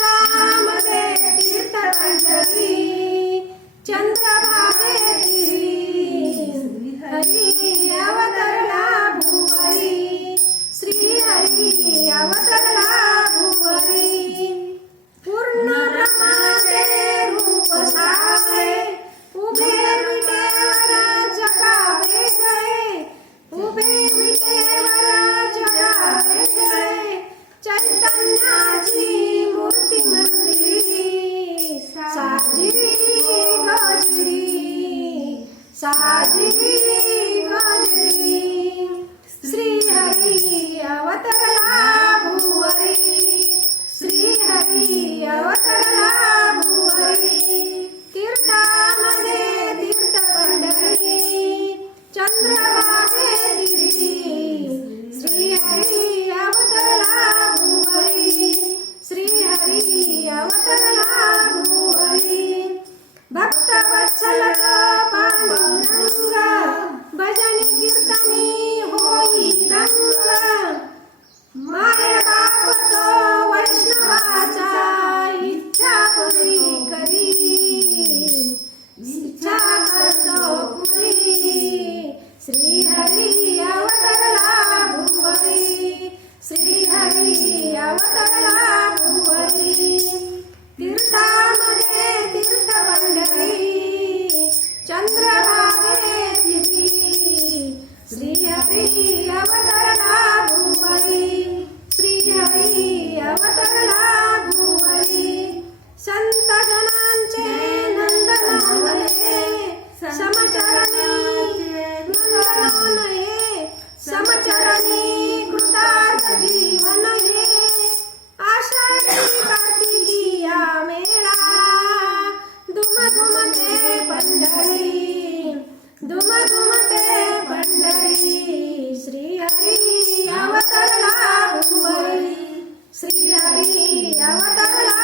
तीर्थामध्ये तीर्थकंठकी चंद्रभागेती हरी अवतरला भुवरी श्री हरी अवतरला भुवरी पूर्ण ब्रह्माचे रूप सावे उभे विटेवर जगावे गए उभे विटेवर जगावे गए चैतन्याची मूर्ती मंदिरी साजिरी गजरी साजिरी गजरी श्री हरी अवतरला भुवरी श्री हरी अवतरला भुवरी तीर्थामध्ये तीर्थ पंढरी चंद्रभागेती श्री हरी अवतरला भुवरी श्री हरी अवतरला भुवरी भक्तवत्सल पांडुरंग भजनी कीर्तनी होई रंग माय बाप तो वैष्णवाचा इच्छा पुरी करी इच्छा करतो पुरी श्री हरी अवतरला भुवरी श्री हरी अवतरला भुवरी तीर्थामध्ये तीर्थ पंढरी चंद्रभागेती श्री हरी अवतरला भुवरी श्री हरी अवतरला भुवरी संत जनांचे नंदनवने समचरणी नंदनवन हे समचरणी कृतार्थ जीवन हे आषाढी कार्तिकी या मेळा दुम दुमते पंढरी दुम दुमते पंढरी श्री हरी अवतरला भुवरी श्री हरी अवतरला